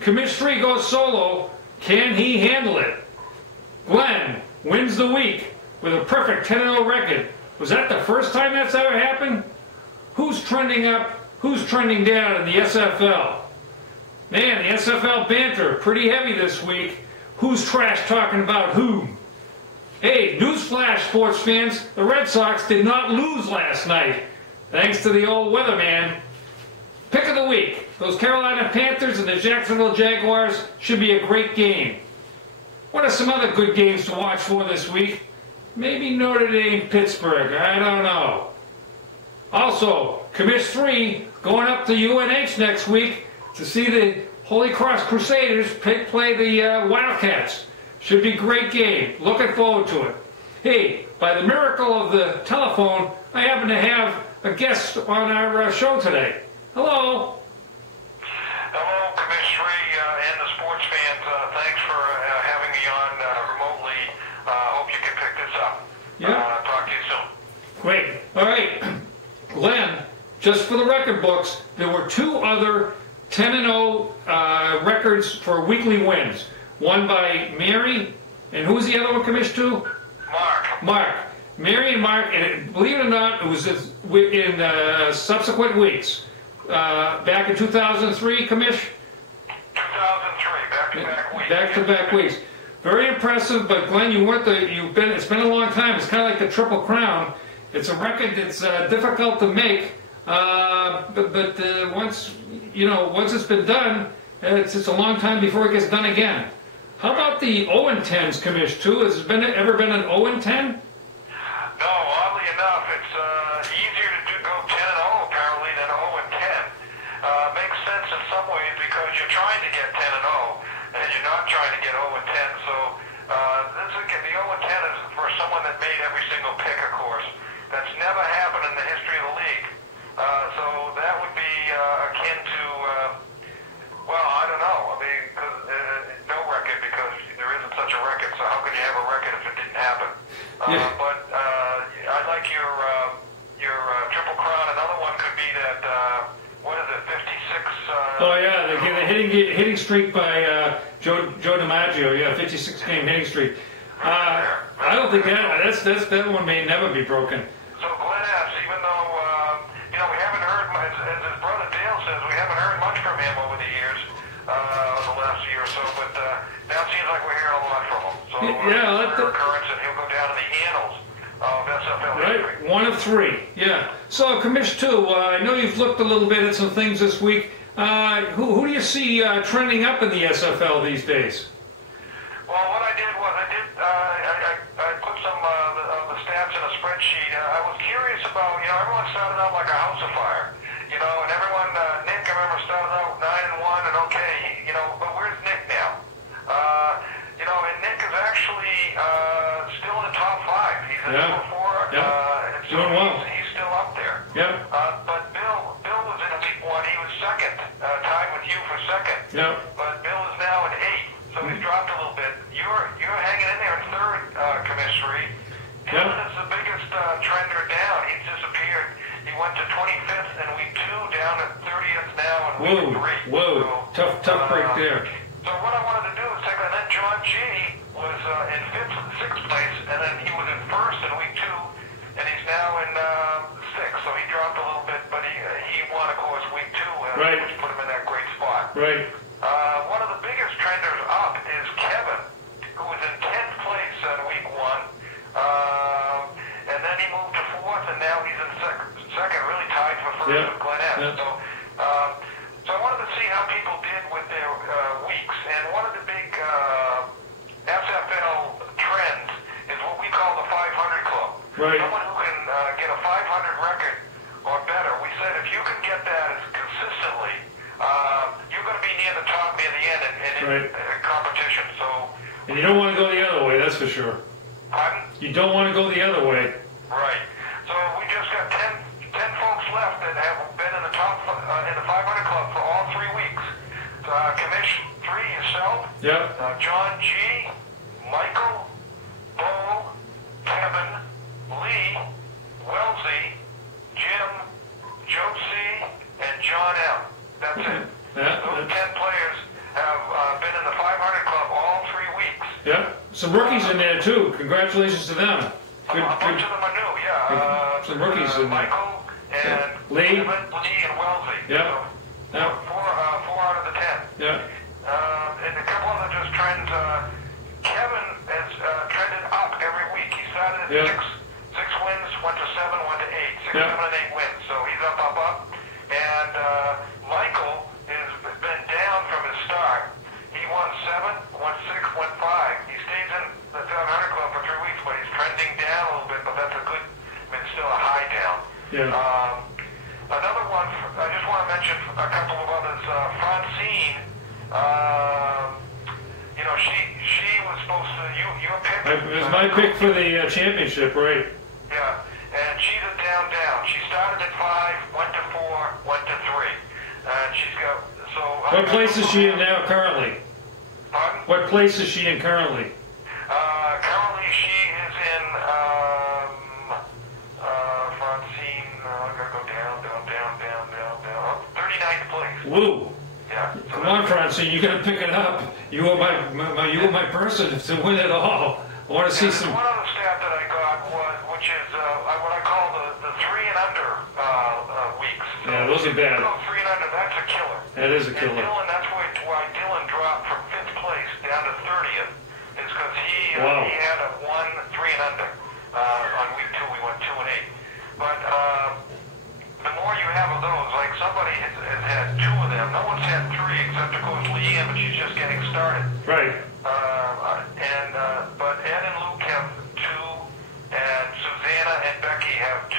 Commish 3 goes solo. Can he handle it? Glenn wins the week with a perfect 10-0 record. Was that the first time that's ever happened? Who's trending up? Who's trending down in the SFL? Man, the SFL banter, pretty heavy this week. Who's trash talking about whom? Hey, newsflash, sports fans, the Red Sox did not lose last night, thanks to the old weatherman. Pick of the week, those Carolina Panthers and the Jacksonville Jaguars should be a great game. What are some other good games to watch for this week? Maybe Notre Dame, Pittsburgh, I don't know. Also, Commish 3 going up to UNH next week to see the Holy Cross Crusaders play the Wildcats. Should be a great game. Looking forward to it. Hey, by the miracle of the telephone, I happen to have a guest on our show today. Hello. Hello, Commish 3 and the sports fans. Thanks for having me on remotely. Hope you can pick this up. Yeah. Talk to you soon. Great. All right. Glenn, just for the record books, there were two other 10-0 records for weekly wins. One by Mary, and who was the other one, Commish 2? Mark. Mary and Mark, and believe it or not, it was in subsequent weeks. Back in 2003, Commish? 2003, back-to-back weeks. Back-to-back weeks. Very impressive, but Glenn, it's been a long time. It's kind of like the Triple Crown. It's a record that's difficult to make, but once it's been done, it's a long time before it gets done again. How about the 0-10s, Commish 2? Has there ever been an 0-10? No, oddly enough, it's easier to go 10-0 apparently than 0-10. Makes sense in some ways because you're trying to get 10-0 and you're not trying to get 0-10. So the 0-10 is for someone that made every single pick, of course. That's never happened in the history of the league. So that would be akin to, well, I don't know. I mean, no record because there isn't such a record. So how could you have a record if it didn't happen? Yeah. But I like your Triple Crown. Another one could be that, what is it, 56? Oh yeah, the hitting streak by Joe DiMaggio. Yeah, 56-game hitting streak. I don't think that one may never be broken. So Glenn asks, even though we haven't heard, as his brother Dale says, we haven't heard much from him over the years, the last year or so. But now it seems like we're hearing a lot from him. So yeah, occurrence, and he'll go down in the annals of SFL history. Right, 1 of 3. Yeah. So Commish 2, I know you've looked a little bit at some things this week. Who do you see trending up in the SFL these days? Well, what I did was I put some of the stats in a spreadsheet. I was curious about, everyone started out like a house of fire, and everyone, Nick, I remember started out 9-1, and okay, but where's Nick now? And Nick is actually still in the top 5. He's in number 4. And so doing well. He's still up there. Yeah. But Bill was in week 1. He was second, tied with you for second. Yeah. But Bill is now in 8. So he's dropped a little bit. You're hanging in there in 3rd, Commish 3. Dylan is the biggest trender down. He's disappeared. He went to 25th in week 2, down at 30th now in week 3. Whoa, so, tough break there. So what I wanted to do was and then John G. was in 6th place, and then he was in 1st in week 2, and he's now in 6th. So he dropped a little bit, but he won, of course, week 2, which put him in that great spot. Right. One of the biggest trenders up is Kevin, who was in 10th place in week 1, and then he moved to 4th, and now he's in second, really tied for 1st with Glenn S. Yeah. So I wanted to see how people did with their weeks, and one of the big SFL trends is what we call the 500 Club. Right. Someone who can get a 500 record or better. We said if you can get that consistently, you're going to be near the top, near the end in competition. And you don't want to go the other way, that's for sure. Pardon? You don't want to go the other way. Right. So we just got 10 folks left that have been in the top in the 500 Club for all 3 weeks. Commish 3, yourself. Yep. John G, Michael, Bo, Kevin, Lee, Wellesley, Jim, Joe C, and John M. That's it. Yeah. Those 10 players have Yeah, some rookies in there too. Congratulations to them. A bunch of them are new, yeah. Some rookies in there. Michael and Lee and Wellesley. Yeah. So, Yeah. four out of the 10. Yeah. And a couple other just trends. Kevin has trended up every week. He started at six wins, went to 7, went to 8. 6, 7, and 8 wins. So he's up. And Michael has been down from his start. He won 7, won 6, won 5. He stays in the 700 club for 3 weeks, but he's trending down a little bit. But that's a good. I mean, it's still a high down. Yeah. Another one. I just want to mention a couple of others. Francine. You know, she was supposed to. You picked. It was my pick for the championship, right? Yeah, and she's a down. She started at 5, went to 4, went to 3, and she's got. So. What place is she in now currently? Pardon? What place is she in currently? Currently she is in. Francine. I gotta go down. 39th place. Woo! Yeah. So Come on, Francine, you gotta pick it up. You are my person to win it all. I want to see some. One other stat that I got was, which is what I call the 3 and under weeks. So Yeah, those are bad. 3 and under, that's a killer. That is a killer. And Dylan, that's why Dylan dropped from 5th place down to 30th, is because he had a 1 3 and under. On week 2, we went 2 and 8. But the more you have of those, like somebody has had 2 of them. No one's had 3 except of course Leanne, but she's just getting started. Right. But Ed and Luke have 2, and Susanna and Becky have 2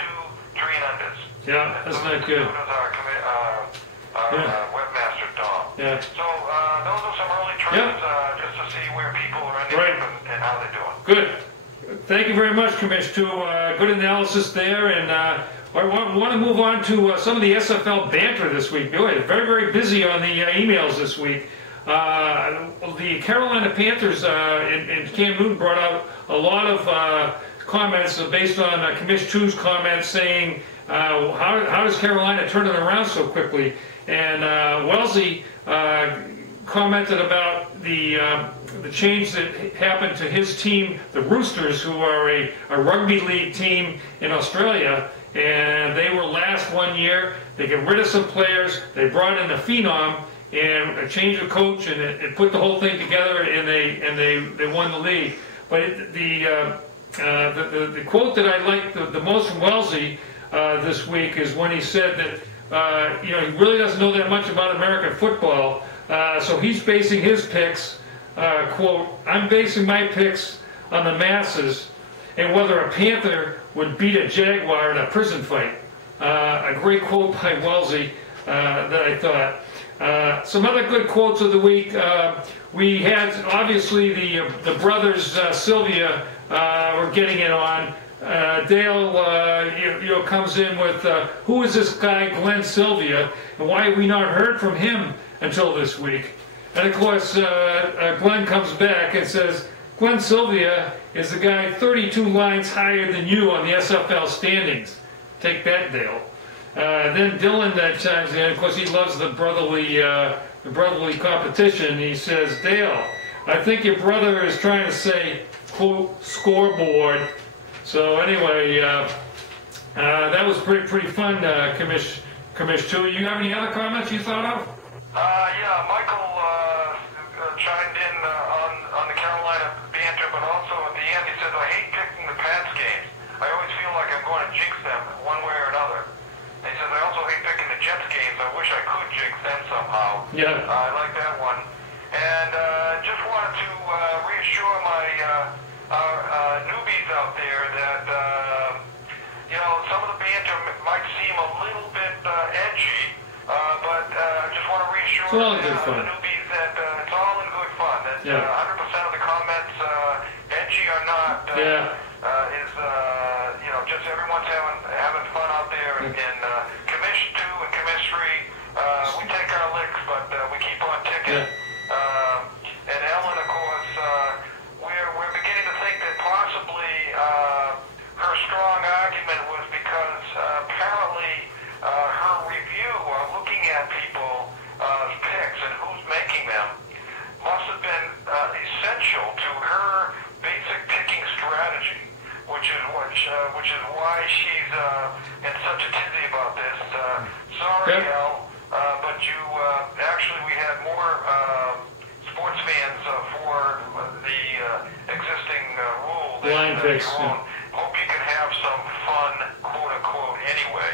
3 and unders. Yeah, that's not good. So does our webmaster Dom. Yeah. So those are some early trends, just to see where people are ending up and how they're doing. Good. Thank you very much, Commish. Good analysis there, and I want to move on to some of the SFL banter this week. Boy, very, very busy on the emails this week. The Carolina Panthers and Cam Newton brought out a lot of comments based on Commish 2's comments saying, how does Carolina turn it around so quickly? And Wellesley commented about the change that happened to his team, the Roosters, who are a rugby league team in Australia, and they were last 1 year. They got rid of some players. They brought in a phenom and a change of coach, and it put the whole thing together, and they won the league. But the quote that I liked the most from Wellesley this week is when he said that he really doesn't know that much about American football, so he's basing his picks. Quote, I'm basing my picks on the masses and whether a Panther would beat a Jaguar in a prison fight. A great quote by Wellesley that I thought. Some other good quotes of the week. We had, obviously, the brothers Sylvia were getting it on. Dale comes in with, who is this guy, Glenn Sylvia, and why have we not heard from him until this week? And of course, Glenn comes back and says, Glenn Sylvia is the guy 32 lines higher than you on the SFL standings. Take that, Dale. Then Dylan chimes in. Of course, he loves the brotherly competition. He says, Dale, I think your brother is trying to say, quote, scoreboard. So anyway, that was pretty fun, Commish 2. You have any other comments you thought of? Yeah, Michael chimed in on the Carolina banter, but also at the end he says, I hate picking the Pats games. I always feel like I'm going to jinx them one way or another. And he says, I also hate picking the Jets games. I wish I could jinx them somehow. Yeah. I like that one. And just wanted to reassure my newbies out there that, some of the banter might seem a little bit edgy, but just want to reassure the newbies that it's all in good fun. That 100% of the comments, edgy or not, just everyone's having fun out there. And Commish 2 and Commish 3, we take our licks, but we keep on ticking. And Ellen, of course, we're beginning to think that possibly her strong argument was because apparently her review of looking at people's picks and who's making them must have been essential to her Yes. Hope you can have some fun, quote unquote, anyway.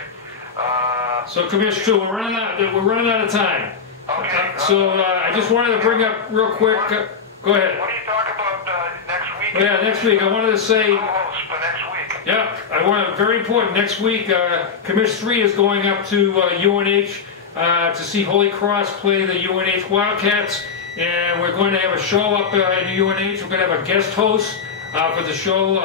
So, Commissioner 2, we're running out of time. Okay. So I just wanted to bring up real quick. Go ahead. What do you talk about next week? Yeah, next week. I wanted to say. Co-host for next week. Yeah, I want to. Very important. Next week, Commission 3 is going up to UNH to see Holy Cross play the UNH Wildcats, and we're going to have a show up at UNH. We're going to have a guest host for the show,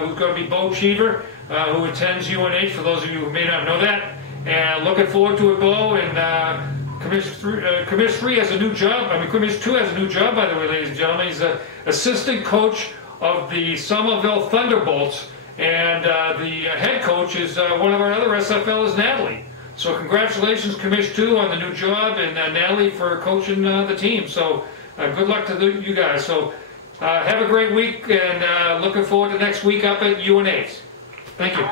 who's going to be Bo Cheever, who attends UNH. For those of you who may not know that, and looking forward to it, Bo. And Commission 3 has a new job. I mean, Commission 2 has a new job, by the way, ladies and gentlemen. He's the assistant coach of the Somerville Thunderbolts, and the head coach is one of our other SFLs, Natalie. So congratulations, Commission 2, on the new job, and Natalie for coaching the team. So good luck to you guys. So have a great week, and looking forward to next week up at UNH. Thank you.